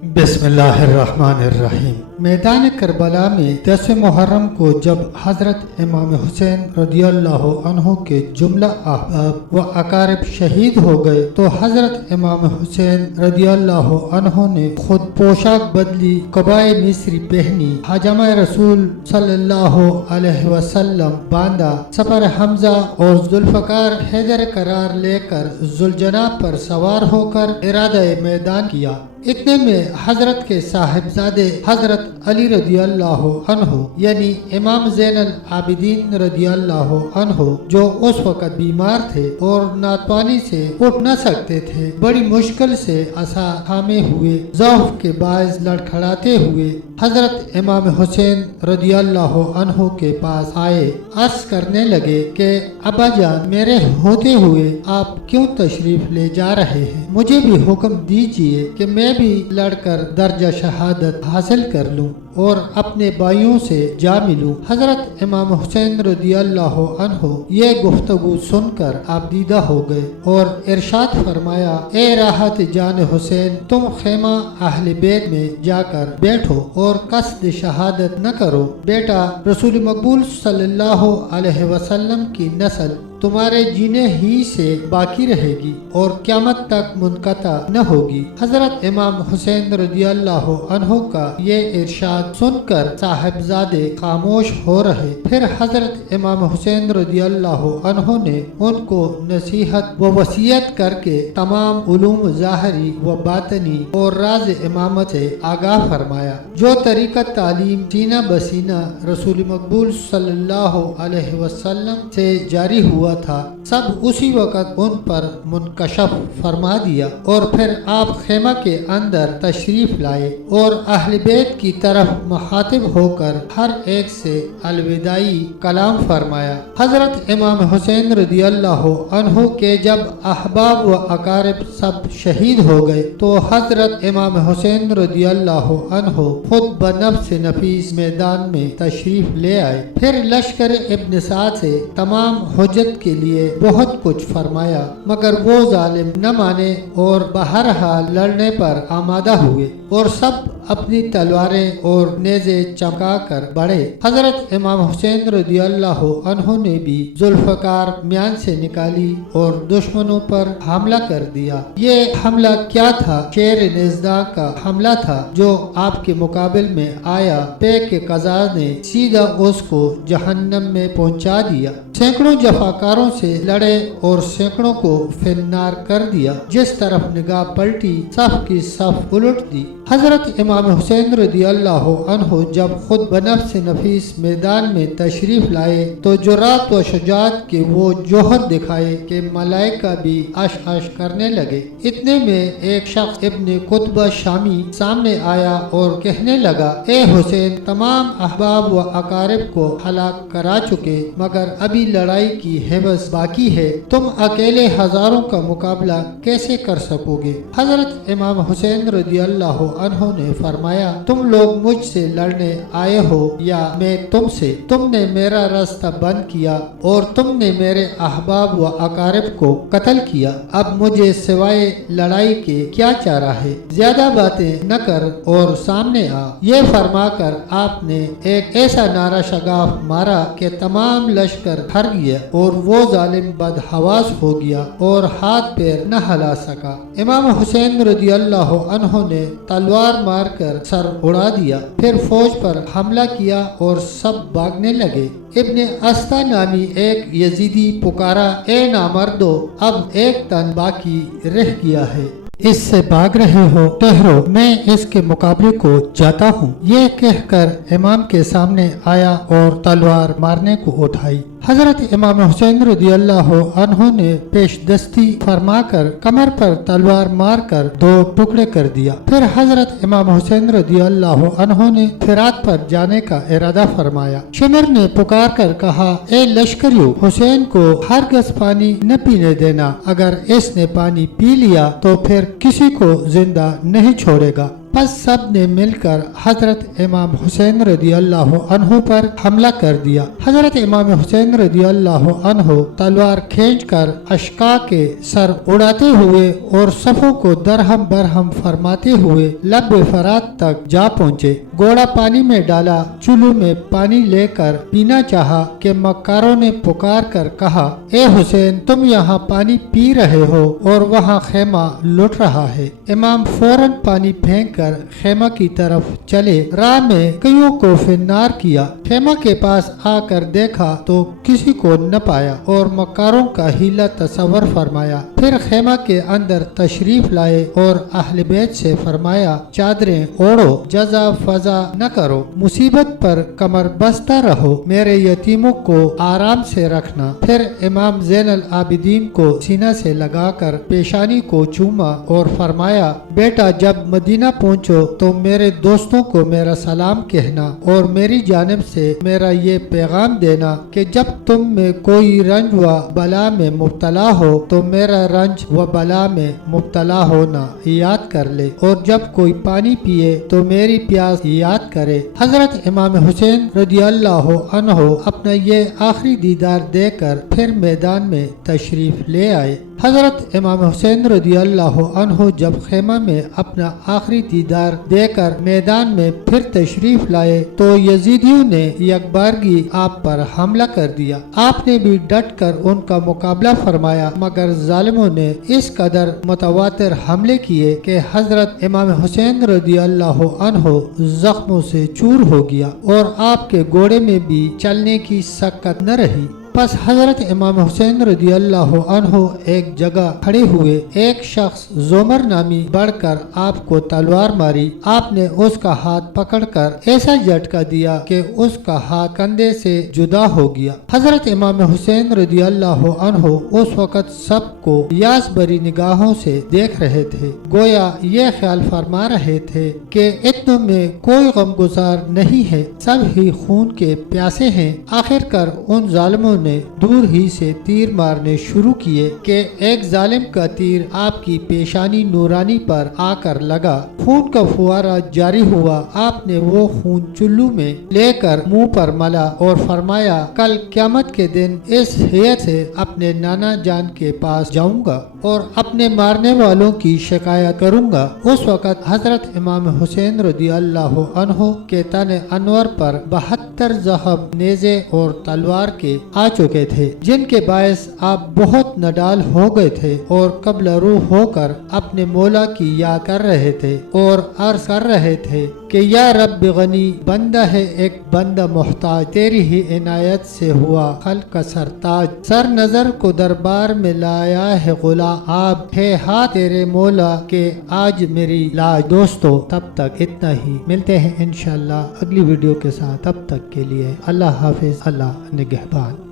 بسم اللہ الرحمن الرحیم۔ میدان کربلا میں 10 محرم کو جب حضرت امام حسین رضی اللہ عنہ کے جملہ احباب و اقارب شہید ہو گئے تو حضرت امام حسین رضی اللہ عنہ نے خود پوشاک بدلی، قبائے مصری پہنی، حجامہ رسول صلی اللہ علیہ وسلم باندھا، سپر حمزہ اور ذوالفقار حیدر قرار لے کر ذوالجناح پر سوار ہو کر ارادہ میدان کیا۔ اتنے میں حضرت کے صاحبزادے حضرت علی رضی اللہ عنہ یعنی امام زین العابدین رضی اللہ عنہ جو اس وقت بیمار تھے اور ناتوانی سے اٹھ نہ سکتے تھے، بڑی مشکل سے عصا تھامے ہوئے ضعف کے باعث لڑکھڑاتے ہوئے حضرت امام حسین رضی اللہ عنہ کے پاس آئے، عرض کرنے لگے کہ ابا جان، میرے ہوتے ہوئے آپ کیوں تشریف لے جا رہے ہیں؟ مجھے بھی حکم دیجئے کہ میں بھی لڑ کر درجہ شہادت حاصل کر لوں اور اپنے بھائیوں سے جا ملوں۔ حضرت امام حسین رضی اللہ عنہ یہ گفتگو سن کر آبدیدہ ہو گئے اور ارشاد فرمایا، اے راحت جان حسین، تم خیمہ اہل بیت میں جا کر بیٹھو اور قصد شہادت نہ کرو۔ بیٹا، رسول مقبول صلی اللہ علیہ وسلم کی نسل تمہارے جینے ہی سے باقی رہے گی اور قیامت تک منقطع نہ ہوگی۔ حضرت امام حسین رضی اللہ عنہ کا یہ ارشاد سن کر صاحبزادے خاموش ہو رہے۔ پھر حضرت امام حسین رضی اللہ عنہ نے ان کو نصیحت و وصیت کر کے تمام علوم ظاہری و باطنی اور راز امامت سے آگاہ فرمایا۔ جو طریقہ تعلیم سینہ بسینہ رسول مقبول صلی اللہ علیہ وسلم سے جاری ہوا تھا، سب اسی وقت ان پر منکشف فرما دیا اور پھر آپ خیمہ کے اندر تشریف لائے اور اہل بیت کی طرف مخاطب ہو کر ہر ایک سے الوداعی کلام فرمایا۔ حضرت امام حسین رضی اللہ عنہ کے جب احباب و اقارب سب شہید ہو گئے تو حضرت امام حسین رضی اللہ عنہ خود بنفس نفیس میدان میں تشریف لے آئے۔ پھر لشکر ابن سعد سے تمام حجت کے لیے بہت کچھ فرمایا، مگر وہ ظالم نہ مانے اور بہرحال لڑنے پر آمادہ ہوئے اور سب اپنی تلواریں اور نیزے چمکا کر بڑھے۔ حضرت امام حسین رضی اللہ عنہ نے بھی ذوالفقار میان سے نکالی اور دشمنوں پر حملہ کر دیا۔ یہ حملہ کیا تھا؟ شیر نزدہ کا حملہ تھا جو آپ کے مقابل میں آیا۔ پیک کے قضا نے سیدھا اس کو جہنم میں پہنچا دیا۔ سینکڑوں جفاکاروں سے لڑے اور سینکڑوں کو فنار کر دیا۔ جس طرف نگاہ پلٹی صف کی صف الٹ دی۔ حضرت امام حسین رضی اللہ عنہ جب خود بنفس نفیس میدان میں تشریف لائے تو جرات و شجاعت کے وہ جوہر دکھائے کہ ملائکہ بھی عش عش کرنے لگے۔ اتنے میں ایک شخص ابن قطبہ شامی سامنے آیا اور کہنے لگا، اے حسین، تمام احباب و اقارب کو ہلاک کرا چکے مگر ابھی لڑائی کی حوث باقی ہے، تم اکیلے ہزاروں کا مقابلہ کیسے کر سکو گے؟ حضرت امام حسین رضی اللہ عنہ نے فرمایا، تم لوگ مجھ سے لڑنے آئے ہو یا میں تم سے؟ تم نے میرا راستہ بند کیا اور تم نے میرے احباب و اقارب کو قتل کیا، اب مجھے سوائے لڑائی کے کیا چارہ ہے؟ زیادہ باتیں نہ کر اور سامنے آ۔ یہ فرما کر آپ نے ایک ایسا نعرہ شگاف مارا کہ تمام لشکر تھر گیا اور وہ ظالم بدحواس ہو گیا اور ہاتھ پیر نہ ہلا سکا۔ امام حسین رضی اللہ عنہ نے تلوار مار کر سر اڑا دیا، پھر فوج پر حملہ کیا اور سب بھاگنے لگے۔ ابن استا نامی ایک یزیدی پکارا، اے نامردو، اب ایک تن باقی رہ گیا ہے، اس سے بھاگ رہے ہو؟ ٹھہرو، میں اس کے مقابلے کو جاتا ہوں۔ یہ کہہ کر امام کے سامنے آیا اور تلوار مارنے کو اٹھائی۔ حضرت امام حسین رضی اللہ عنہ نے پیش دستی فرما کر کمر پر تلوار مار کر 2 ٹکڑے کر دیا۔ پھر حضرت امام حسین رضی اللہ عنہ نے فرات پر جانے کا ارادہ فرمایا۔ شمر نے پکار کر کہا، اے لشکریو، حسین کو ہرگز پانی نہ پینے دینا، اگر اس نے پانی پی لیا تو پھر کسی کو زندہ نہیں چھوڑے گا۔ پس سب نے مل کر حضرت امام حسین رضی اللہ عنہ پر حملہ کر دیا۔ حضرت امام حسین رضی اللہ عنہ تلوار کھینچ کر اشقا کے سر اڑاتے ہوئے اور صفوں کو درہم برہم فرماتے ہوئے لب فرات تک جا پہنچے۔ گھوڑا پانی میں ڈالا، چولو میں پانی لے کر پینا چاہا کہ مکاروں نے پکار کر کہا، اے حسین، تم یہاں پانی پی رہے ہو اور وہاں خیمہ لٹ رہا ہے۔ امام فوراً پانی پھینک کر خیمہ کی طرف چلے۔ راہ میں کئیوں کو فنار کیا۔ خیمہ کے پاس آ کر دیکھا تو کسی کو نہ پایا اور مکاروں کا حیلہ تصور فرمایا۔ پھر خیمہ کے اندر تشریف لائے اور اہل بیت سے فرمایا، چادریں اوڑھو، جزا فضا نہ کرو، مصیبت پر کمر بستہ رہو، میرے یتیموں کو آرام سے رکھنا۔ پھر امام زین العابدین کو سینہ سے لگا کر پیشانی کو چوما اور فرمایا، بیٹا جب مدینہ پہنچو تو میرے دوستوں کو میرا سلام کہنا اور میری جانب سے میرا یہ پیغام دینا کہ جب تم میں کوئی رنج و بلا میں مبتلا ہو تو میرا رنج و بلا میں مبتلا ہونا یاد کر لے، اور جب کوئی پانی پیے تو میری پیاس یاد کرے۔ حضرت امام حسین رضی اللہ عنہ اپنا یہ آخری دیدار دے کر پھر میدان میں تشریف لے آئے۔ حضرت امام حسین رضی اللہ عنہ جب خیمہ میں اپنا آخری دیدار دے کر میدان میں پھر تشریف لائے تو یزیدیوں نے یکبارگی آپ پر حملہ کر دیا۔ آپ نے بھی ڈٹ کر ان کا مقابلہ فرمایا، مگر ظالموں نے اس قدر متواتر حملے کیے کہ حضرت امام حسین رضی اللہ عنہ زخموں سے چور ہو گیا اور آپ کے گھوڑے میں بھی چلنے کی سکت نہ رہی۔ پس حضرت امام حسین رضی اللہ عنہ ایک جگہ کھڑے ہوئے۔ ایک شخص زمر نامی بڑھ کر آپ کو تلوار ماری۔ آپ نے اس کا ہاتھ پکڑ کر ایسا جھٹکا دیا کہ اس کا ہاتھ کندھے سے جدا ہو گیا۔ حضرت امام حسین رضی اللہ عنہ اس وقت سب کو یاس بری نگاہوں سے دیکھ رہے تھے، گویا یہ خیال فرما رہے تھے کہ اتنوں میں کوئی غمگسار نہیں ہے، سب ہی خون کے پیاسے ہیں۔ آخر کر ان ظالموں نے دور ہی سے تیر مارنے شروع کیے کہ ایک ظالم کا تیر آپ کی پیشانی نورانی پر آ کر لگا۔ خون کا فوارہ جاری ہوا۔ آپ نے وہ خون چلو میں لے کر منہ پر ملا اور فرمایا، کل قیامت کے دن اس ہیئت سے اپنے نانا جان کے پاس جاؤں گا اور اپنے مارنے والوں کی شکایت کروں گا۔ اس وقت حضرت امام حسین رضی اللہ عنہ کے تن انور پر 72 زخم نیزے اور تلوار کے آ چکے تھے، جن کے باعث آپ بہت نڈال ہو گئے تھے اور قبل روح ہو کر اپنے مولا کی یاد کر رہے تھے اور عرض کر رہے تھے کہ یا رب غنی، بندہ ہے ایک بندہ محتاج، تیری ہی عنایت سے ہوا خلق کا سرتاج، سر نظر کو دربار میں لایا ہے غلام آپ، ہے ہاتھ تیرے مولا کے آج میری لاج۔ دوستو تب تک اتنا ہی، ملتے ہیں انشاءاللہ اگلی ویڈیو کے ساتھ، تب تک کے لیے اللہ حافظ، اللہ نگہبان۔